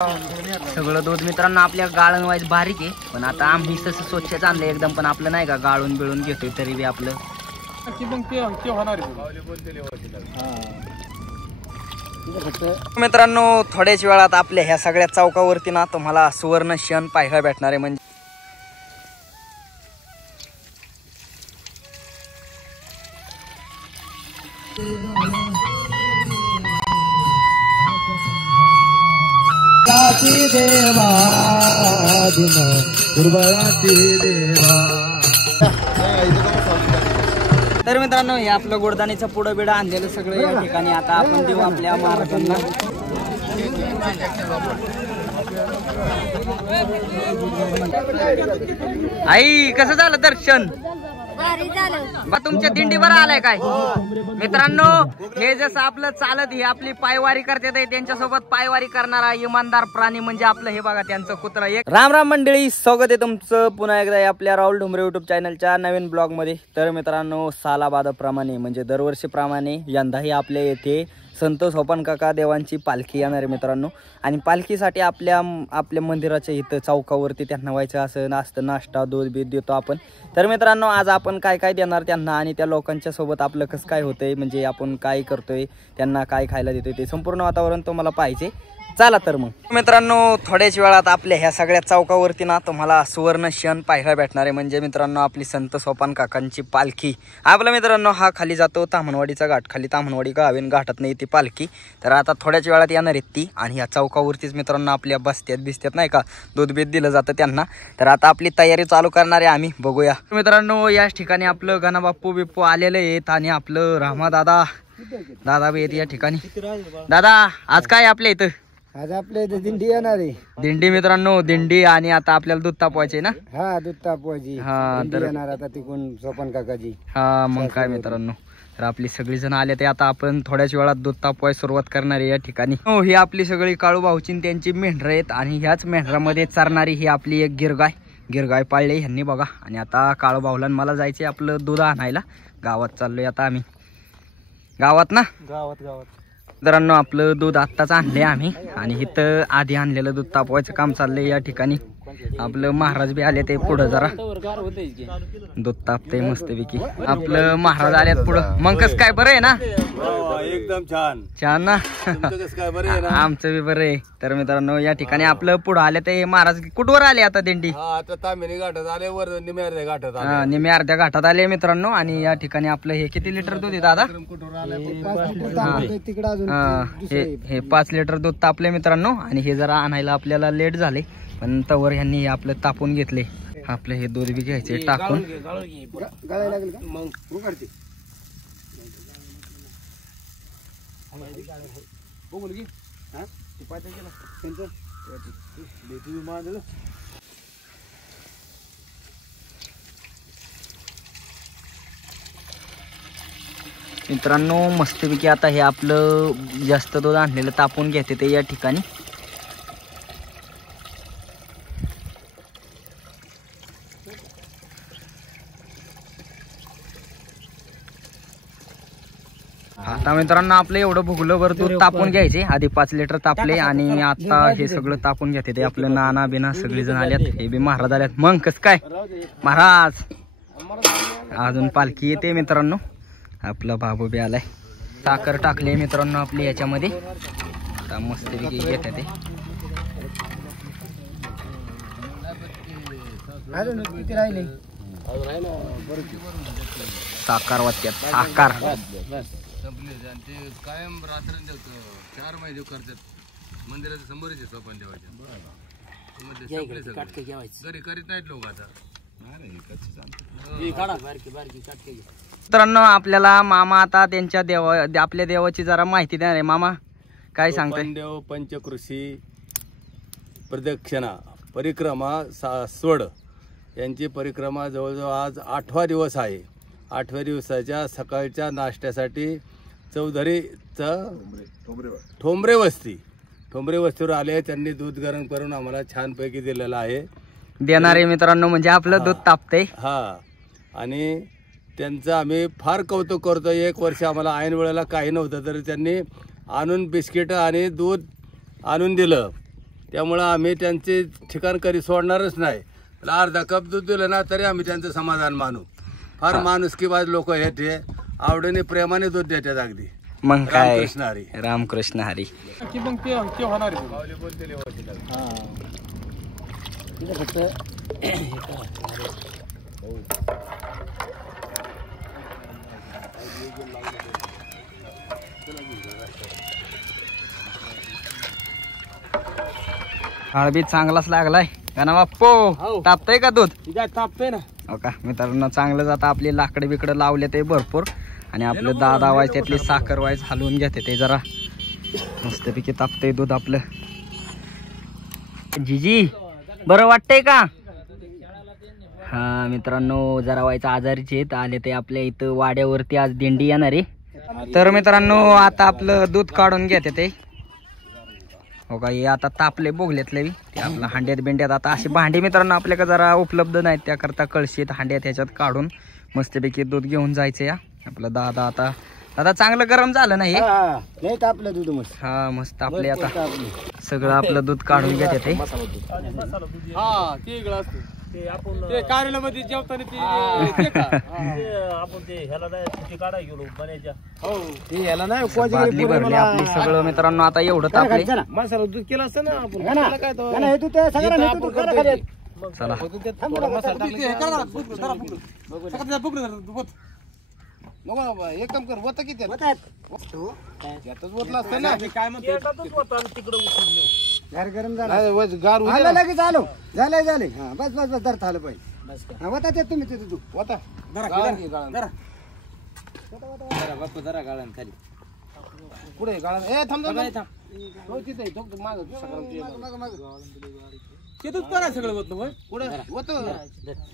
सगळं दूध मित्रांनो आपल्या गाळण वाईज बारीक आहे, पण आता आम्ही तसं स्वच्छ आणलं एकदम, पण आपलं नाही का गाळून बिळून घेतोय तरी बी आपलं मित्रांनो थोड्याच वेळात आपल्या ह्या सगळ्या चौकावरती ना तुम्हाला सुवर्ण क्षण पाहायला भेटणार आहे. म्हणजे तर मित्रांनो हे आपलं गोडदाणीचं पुढं बिडं आणलेलं सगळं या ठिकाणी आता आपण देऊ आपल्या महाराजांना. आई कसं झालं दर्शन? बा तुमच्या दिंडीवर आलाय काय? मित्रांनो हे जसं आपलं चालत ही आपली पायवारी करतात त्यांच्यासोबत पायवारी करणारा इमानदार प्राणी म्हणजे आपलं हे बघा त्यांचं कुत्रा एक. राम राम मंडळी, स्वागत आहे तुमचं पुन्हा एकदा आपल्या राहुल ढुमरे युट्यूब चॅनलच्या नवीन ब्लॉग मध्ये. तर मित्रांनो सालाबादप्रमाणे म्हणजे दरवर्षीप्रमाणे यंदाही आपल्या येथे संत सोपान काका देवांची पालखी येणार आहे मित्रांनो. आणि पालखीसाठी आपल्या मंदिराच्या इथं चौकावरती त्यांना व्हायचं असं असतं, नाश्ता दूध बीत देतो आपण. तर मित्रांनो आज आपण काय काय देणार त्यांना आणि त्या लोकांच्या सोबत आपलं कसं काय होतंय, म्हणजे आपण काय करतोय, त्यांना काय खायला देतोय, ते संपूर्ण वातावरण तुम्हाला पाहिजे. चला तर मग मित्रांनो थोड्याच वेळात आपल्या ह्या सगळ्या चौकावरती ना तुम्हाला सुवर्ण क्षण पाहायला भेटणार आहे. म्हणजे मित्रांनो आपली संत सोपान काकांची पालखी आपला मित्रांनो हा खाली जातो ताम्हणवाडीचा घाट, खाली ताम्हणवाडी गावीन घाटात नाही ती पालखी. तर आता थोड्याच वेळात येणार आहेत ती आणि ह्या चौकावरतीच मित्रांनो आपल्या बसत्यात नाही का दूध बीत दिलं जातं त्यांना. तर आता आपली तयारी चालू करणार आहे आम्ही, बघूया मित्रांनो. याच ठिकाणी आपलं गणाबाप्पू बिप्पू आलेलं आहेत आणि आपलं रामा दादा बी येत या ठिकाणी. दादा आज काय आपल्या इथं? आज आपल्या इथे दिंडी येणार आहे. दिंडी मित्रांनो दिंडी आणि आता आपल्याला दूध तापवायचे ना. हा दूध तापवायची. हा तर येणार आता तिकडून सोपान काकाजी. हा मग काय मित्रांनो, तर आपली सगळी जण आले ते आता आपण थोड्याच वेळात दूध तापवाय सुरुवात करणार आहे या ठिकाणी. हो ही आपली सगळी काळू भाऊची त्यांची मेंढरं आहेत आणि ह्याच मेंढरामध्ये चरणारी ही आपली एक गिरगाय पाळली ह्यांनी बघा. आणि आता काळू भाऊला मला जायचे आपलं दूध आणायला. गावात चाललोय आता आम्ही. गावात मित्रांनो आपलं दूध आत्ताच आणले आम्ही आणि इथं आधी आणलेलं दूध तापवायचं काम चाललंय या ठिकाणी. आपलं महाराज बी आले ते पुढं, जरा दूध तापते मस्तपैकी. आपलं महाराज आलेत पुढं. मग कस काय बरं आहे ना? एकदम छान ना. आमचं बी बरं आहे. तर मित्रांनो या ठिकाणी आपलं पुढं आले ते महाराज कुठवर आले आता दिंडी? घाटात आले वर निम्या अर्ध्या घाटात आले मित्रांनो. आणि या ठिकाणी आपलं हे किती लिटर दूध आहे दादा? हे 5 लिटर दूध तापले मित्रांनो. आणि हे जरा आणायला आपल्याला लेट झाले, पण तवर ह्यांनी आपलं तापून घेतले. आपलं हे दूध बी घ्यायचे टाकून. मित्रांनो मस्तपैकी आता हे आपलं जास्त दूध आणलेलं तापून घेते ते या ठिकाणी. आता मित्रांनो आपलं एवढं भुगलं दूध तापून घ्यायचे. आधी 5 लिटर तापले आणि आता हे सगळं तापून घेते ते आपलं नाना बिना सगळी जण आल्यात. हे बी महाराज आल्यात. मग कस काय महाराज? अजून पालखी येते मित्रांनो. आपला बाबू बी आलाय. साखर टाकले मित्रांनो आपली याच्यामध्ये. आता मस्तपैकी घेते ते. साखर वाटत्यात साखर. कायम रात्र 4 महिने करतात मंदिराच्या समोरच सोपान देवाच्या. घरी करीत नाहीत लोक आता. मित्रांनो आपल्याला मामा आता त्यांच्या आपल्या देवाची जरा माहिती देणार आहे. मामा काय सांगताय? देव पंचकृषी प्रदक्षिणा परिक्रमा सोड यांची परिक्रमा जवळजवळ आज 8वा दिवस आहे. 8व्या दिवसाच्या सकाळच्या नाश्त्यासाठी चौधरीचं ठोंबरे वस्तीवर आले. त्यांनी दूध गरम करून आम्हाला छानपैकी दिलेलं आहे. देणारे मित्रांनो म्हणजे आपलं दूध तापते. हा आणि त्यांचं आम्ही फार कौतुक करतो. 1 वर्ष आम्हाला ऐन वेळेला काही नव्हतं तरी त्यांनी आणून बिस्किट आणि दूध आणून दिलं. त्यामुळं आम्ही त्यांचे ठिकाण कधी सोडणारच नाही. अर्धा कप दूध दिलं ना तरी आम्ही त्यांचं समाधान मानू. फार माणुसकीबाज लोक हे ते आवडीने प्रेमाने दूध देतात अगदी. मग काय रामकृष्ण हरी. रामकृष्ण हरी. हळबी चांगलाच लागलाय का ना बाप्पो. तापतय का दूध? तापतय ना. हो का मित्रांनो, चांगलं जातं. आपली लाकडे बिकडे लावले ते भरपूर आणि आपलं दादा वाईज त्यातली साखर वाईज हलवून घेते ते जरा मस्तपैकी तापतंय दूध आपलं. जीजी बरं वाटतंय का? हा मित्रांनो, जरा व्हायचं आजारीचे आहेत आले ते आपल्या इथं वाड्यावरती आज दिंडी येणार आहे. तर मित्रांनो आता आपलं दूध काढून घेते ते. हो का, हे आता तापले बोगल्यातले ते आपलं हांड्यात बिंड्यात. आता अशी भांडी मित्रांनो आपल्याकडे जरा उपलब्ध नाहीत, त्याकरता कळशीत हांड्यात ह्याच्यात काढून मस्तपैकी दूध घेऊन जायचं. या आपलं दादा आता चांगलं गरम झालं नाही आपलं दूध मस्त. हा मस्त आपले आता सगळं आपलं दूध काढून घेते ते. ते कार्यालयामध्ये जेवताना बादली भरली आपली सगळं मित्रांनो. आता एवढं तापले मसाला दूध केलं असतं ना आपण. चला एक काम कर, होतं किती ओतलं असतं ना. काय म्हणतो गार गरम झालं लगेच आलो. झालंय हा बस बस बस धरता आलं पाहिजे. होता ते तुम्ही तिथे तू होता जरा गाळण खाली पुढे गाळण. ए थांब थांब तिथे शेतूच करा सगळं होत होय. पुढे होत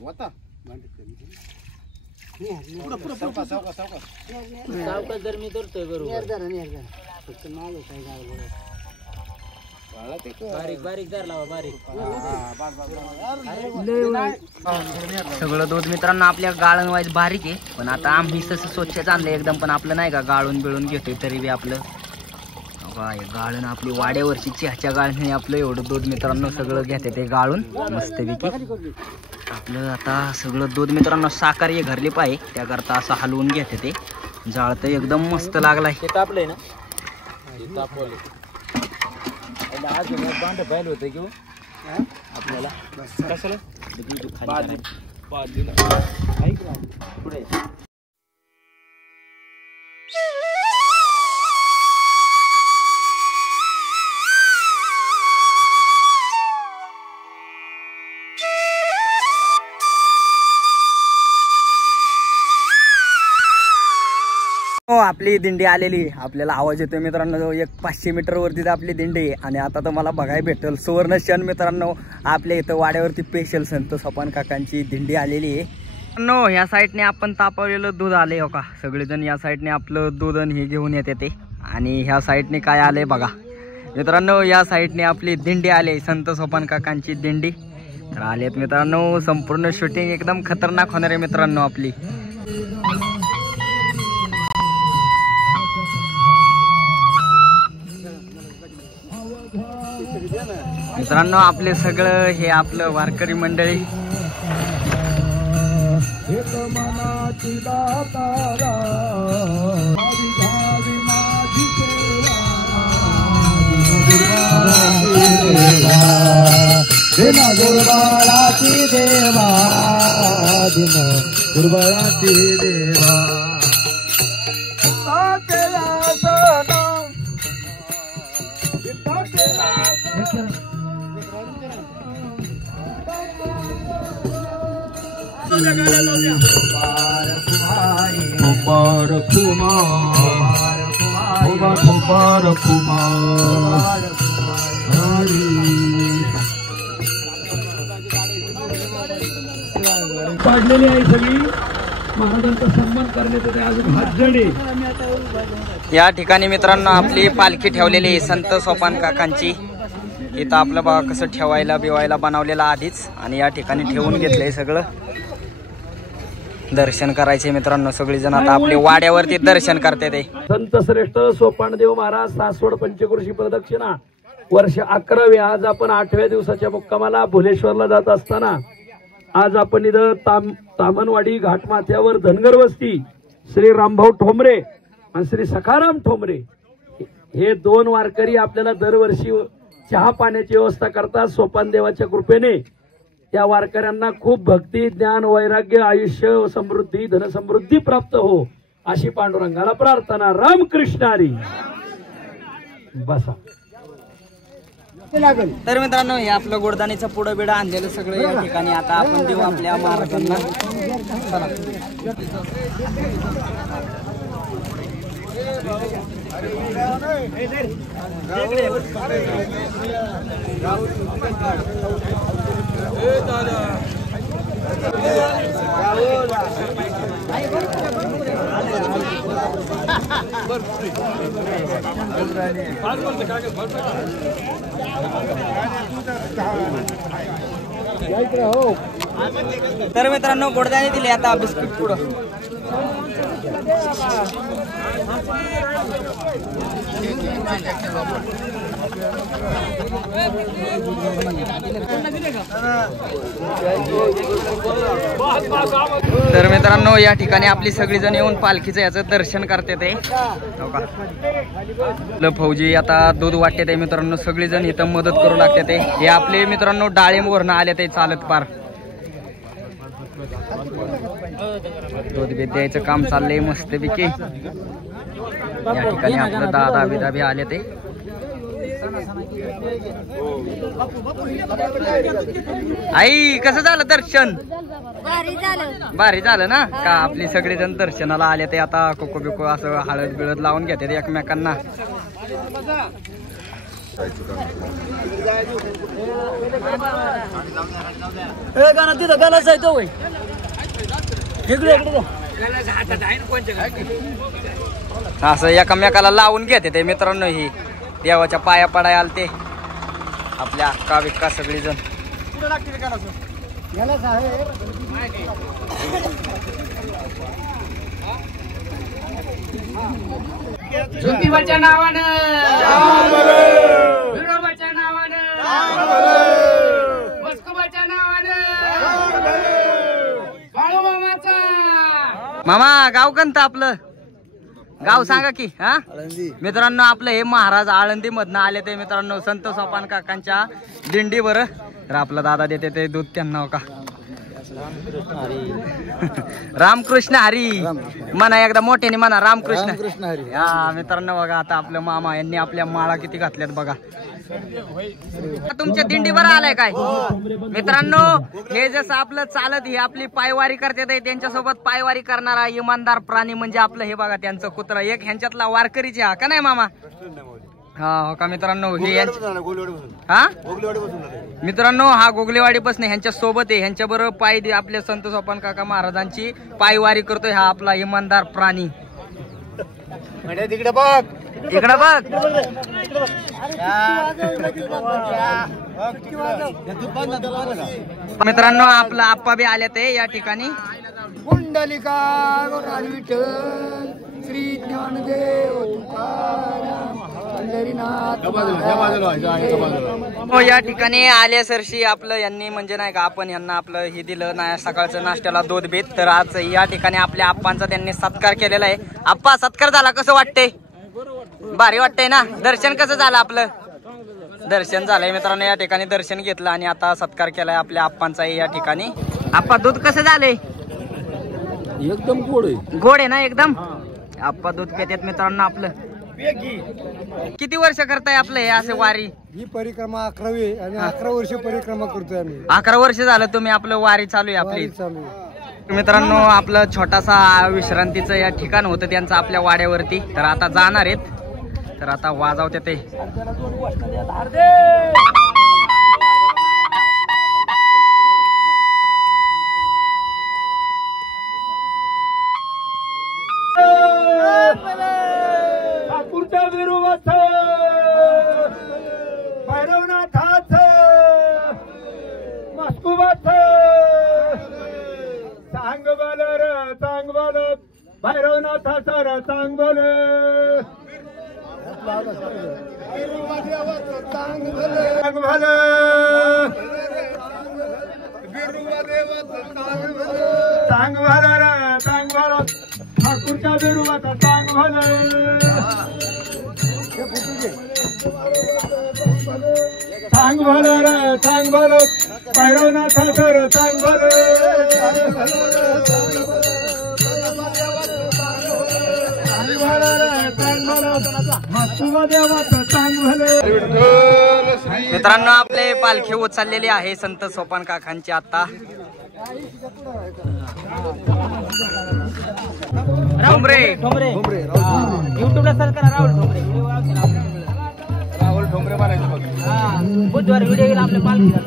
होता जर मी धरतोय बरोबर. सगळं दूध मित्रांनो आपल्या गाळण वाईज बारीक आहे, पण आता आम्ही तसं स्वच्छ आणलंय एकदम. पण आपलं नाही का गाळून बिळून घेतोय तरी बी आपलं गाळण आपली वाड्यावरची चहाच्या गाळणी आपलं एवढं दूध मित्रांनो सगळं घेते ते गाळून मस्तपैकी. आपलं आता सगळं दूध मित्रांनो साखर हे घरली पाहिजे त्याकरता असं हलवून घेते ते. जाळतं एकदम मस्त लागलाय. तापलंय ना आज बांध पाहिलं होतं किंवा आपल्याला कशाला पुढे आपली दिंडी आलेली. आपल्याला आवाज येतोय मित्रांनो. 500 मीटर वरती आपली दिंडी आहे आणि आता तुम्हाला बघायला भेटेल सुवर्ण क्षण मित्रांनो. आपल्या इथं वाड्यावरती स्पेशल संत सोपान काकांची दिंडी आलेली आहे. नो ह्या साईडने आपण तापवलेलं दूध आले हो का. सगळेजण या साईडने आपलं दूध हे घेऊन येते ते. आणि ह्या साईडने काय आलंय बघा मित्रांनो. या साईडने आपली दिंडी आली संत सोपान काकांची दिंडी तर आलेत मित्रांनो. संपूर्ण शूटिंग एकदम खतरनाक होणार आहे मित्रांनो आपली. मित्रांनो आपले सगळं हे आपलं वारकरी मंडळी पाडलेली आहे सगळी. महाराजांचा सन्मान करण्यासाठी अजून हात जडे. या ठिकाणी मित्रांनो आपली पालखी ठेवलेली आहे संत सोपान काकांची. इथं आपलं बघा कसं ठेवायला बिवायला बनवलेलं आधीच आणि या ठिकाणी ठेवून घेतलंय सगळं. दर्शन करायचे मित्रांनो सगळेजण आता आपले वाड्यावरती दर्शन करते ते. संत श्रेष्ठ सोपानदेव महाराज सासवड पंचक्रोशी प्रदक्षिणा वर्ष 11वे. आज आपण 8व्या दिवसाच्या मुक्कामाला भुलेश्वरला जात असताना आज आपण इथं तामनवाडी घाटमाथ्यावर धनगर वस्ती श्री रामभाऊ ठोंबरे आणि श्री सखाराम ठोंबरे हे 2 वारकरी आपल्याला दरवर्षी चहा पाण्याची व्यवस्था करतात. सोपान देवाच्या कृपेने या वारकऱ्यांना खूप भक्ती, ज्ञान, वैराग्य, आयुष्य, समृद्धी, धनसमृद्धी प्राप्त हो अशी पांडुरंगाला प्रार्थना. रामकृष्ण हरी. बसा. तर मित्रांनो हे आपलं गोडदाणीचं पुढं बिडं आणलेलं सगळं या ठिकाणी आता आपण देऊ आपल्या महाराजांना. चला. तर मित्रांनो गोडदाणे दिले आता बिस्किट पुढं. तर मित्रांनो या ठिकाणी आपली सगळीजण येऊन पालखीचं याचं दर्शन करते ते फौजी आता दूध वाटते ते मित्रांनो. सगळीजण इथं मदत करू लागते ते. हे आपले मित्रांनो डाळिंबवरनं आले ते चालत पार. दूध बीत द्यायचं काम चाललंय मस्तपैकी. या ठिकाणी आपलं दादा बिदा बी आले ते. आई कसं झालं दर्शन? भारी झालं ना का? आपली सगळेजण दर्शनाला आले ते. आता कोको बिको असं हळद बिळद लावून घेते एकमेकांना. असं एकमेकाला लावून घेते ते मित्रांनो. ही देवाच्या पाया पडाय आलते आपल्या अक्का विक्का सगळीजण. ज्योतिबाच्या नावानं, विरोबाच्या नावानं, मस्कोबाच्या नावानं, बाळूमामाचा. मामा गाव कोणतं आपलं? गाव सांगा की. हा मित्रांनो आपलं हे महाराज आळंदी मधनं आले ते मित्रांनो संत सोपान काकांच्या दिंडी बर. तर आपला दादा देते ते दूध त्यांना का. रामकृष्ण हरी म्हणा एकदा मोठ्याने म्हणा. रामकृष्ण हरी. हा मित्रांनो बघा आता आपल्या मामा यांनी आपल्या माळा किती घातल्यात बघा. तुमच्या दिंडीवर आलाय काय मित्रांनो? हे जसं आपलं चालत ही आपली पायवारी करते त्यांच्यासोबत पायवारी करणारा इमानदार प्राणी म्हणजे आपलं हे बघा त्यांचं कुत्रा. एक ह्यांच्यातला वारकरीचे हा का नाही मामा? हा हो का मित्रांनो? हे हा मित्रांनो हा गोगलेवाडी पासून ह्यांच्या सोबत आहे. ह्यांच्या बरोबर पाय आपल्या संत सोपान काका महाराजांची पायवारी करतोय हा आपला इमानदार प्राणी. तिकडे बघ, इकडं बघ. मित्रांनो आपला आप्पा बी आले ते या ठिकाणी. कुंडलिका विठ्ठल श्री ज्ञानदेव तुकाराम पंढरीनाथ. हो या ठिकाणी आल्या सरशी आपलं यांनी म्हणजे नाही का आपण यांना आपलं हे दिलं नाही सकाळचं नाश्त्याला दूध बीत. तर आज या ठिकाणी आपल्या आप्पांचा त्यांनी सत्कार केलेला आहे. आप्पा सत्कार झाला कसं वाटतंय? भारी वाटतंय ना? दर्शन कसं झालं आपलं? दर्शन झालंय मित्रांनो. या ठिकाणी दर्शन घेतलं आणि आता सत्कार केलाय आपल्या आप्पांचा या ठिकाणी. आप्पा दूध कसं झालंय? एकदम गोड आहे. गोड आहे ना एकदम? आप्पा दूध पितात मित्रांनो आपलं. किती वर्ष करताय आपलं हे असे वारी? ही परिक्रमा 11वी आणि 11 वर्ष परिक्रमा करतोय आम्ही. 11 वर्ष झालं तुम्ही आपलं वारी चालू आहे आपली. मित्रांनो आपलं छोटासा विश्रांतीचं या ठिकाण होतं त्यांचं आपल्या वाड्यावरती. तर आता जाणार आहेत. तर आता वाजवते ते. ठाकूरच्या विरोधात भैरवनाथाच मस्कोबाच सांग बल र सांग बल भैरवनाथाचा र सांग बल. चांग भलं रे चांग भलं ठाकूरच्या बिरुवाचं चांग भलं चांग भलं रे चांग भलं भैरवनाथाचं चांग भलं चांग भलं रे चांग भलं मस्तुदेवाचं चांग भलं. मित्रांनो आपले पालखी उचललेली आहे संत सोपान काकांची. आता ठोंबरे युट्यूबला सर्च करा राहुल ठोंबरे. बुधवारी व्हिडिओ येईल आपल्या पालखीचा.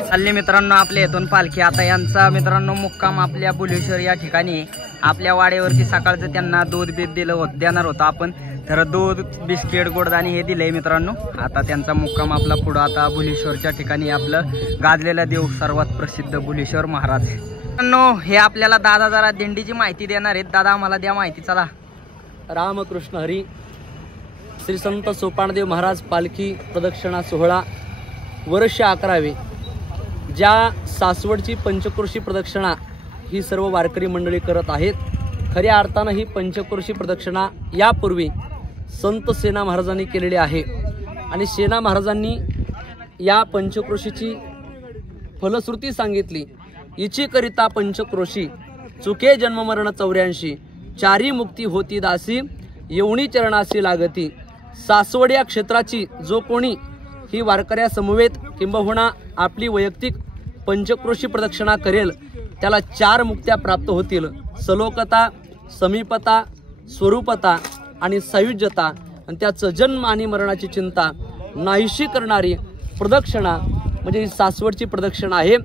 चालले मित्रांनो आपल्या इथून पालखी. आता यांचा मित्रांनो मुक्काम आपल्या बुलेश्वर या ठिकाणी आपल्या वाड्यावरती सकाळचं त्यांना दूध बीत देणार होतं आपण. तर दूध बिस्किट गोडदाणी हे दिलंय मित्रांनो. आता त्यांचा मुक्काम आपला पुढं आता बुलेश्वरच्या ठिकाणी आपलं गाजलेला देव सर्वात प्रसिद्ध बुलेश्वर महाराज. मित्रांनो हे आपल्याला दादा जरा दिंडीची माहिती देणार आहेत. दादा आम्हाला द्या माहिती. चला. रामकृष्ण हरी. श्री संत सोपानदेव महाराज पालखी प्रदक्षिणा सोहळा वर्ष 11वे. ज्या सासवडची पंचक्रोशी प्रदक्षिणा ही सर्व वारकरी मंडळी करत आहेत. खऱ्या अर्थानं ही पंचक्रोशी प्रदक्षिणा यापूर्वी संत सेना महाराजांनी केलेली आहे आणि सेना महाराजांनी या पंचक्रोशीची फलश्रुती सांगितली. इचीकरिता पंचक्रोशी चुके जन्ममरण 84 चारी मुक्ती होती दासी येवणी चरणाशी लागती. सासवड या क्षेत्राची जो कोणी ही वारकऱ्या समवेत किंबहुना आपली वैयक्तिक पंचक्रोशी प्रदक्षिणा करेल त्याला 4 मुक्त्या प्राप्त होतील. सलोकता, समीपता, स्वरूपता आणि सायुज्यता. आणि त्याचं जन्म आणि मरणाची चिंता नाहीशी करणारी प्रदक्षिणा म्हणजे ही सासवडची प्रदक्षिणा आहे.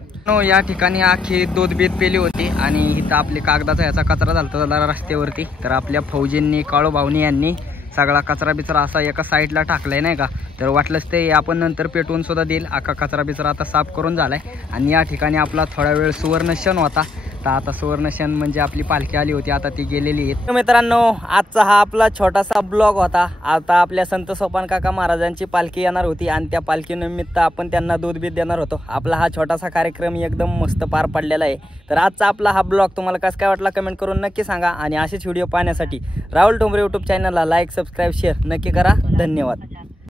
या ठिकाणी आखी दूध बीत पेली होती आणि इथं आपली कागदाचा ह्याचा कचरा झाला रस्त्यावरती. तर आपल्या फौजींनी काळूभाऊनी यांनी सगळा कचरा बिचरा असा एका साईडला टाकलाय नाही का. तर वाटलंच ते आपण नंतर पेटवून सुद्धा देईल. अख्खा कचरा बिचरा आता साफ करून झालाय. आणि या ठिकाणी आपला थोडा वेळ सुवर्णक्षण होता. तर आता सुवर्णक्षण म्हणजे आपली पालखी आली होती, आता ती गेलेली आहे. मित्रांनो आजचा हा आपला छोटासा ब्लॉग होता. आता आपल्या संत सोपान काका महाराजांची पालखी येणार होती आणि त्या पालखीनिमित्त आपण त्यांना दूध बीत देणार होतो. आपला हा छोटासा कार्यक्रम एकदम मस्त पार पडलेला आहे. तर आजचा आपला हा ब्लॉग तुम्हाला कसं काय वाटला कमेंट करून नक्की सांगा. आणि असेच व्हिडिओ पाहण्यासाठी राहुल ठोंबरे यूट्यूब चॅनलला लाईक सबस्क्राईब शेअर नक्की करा. धन्यवाद.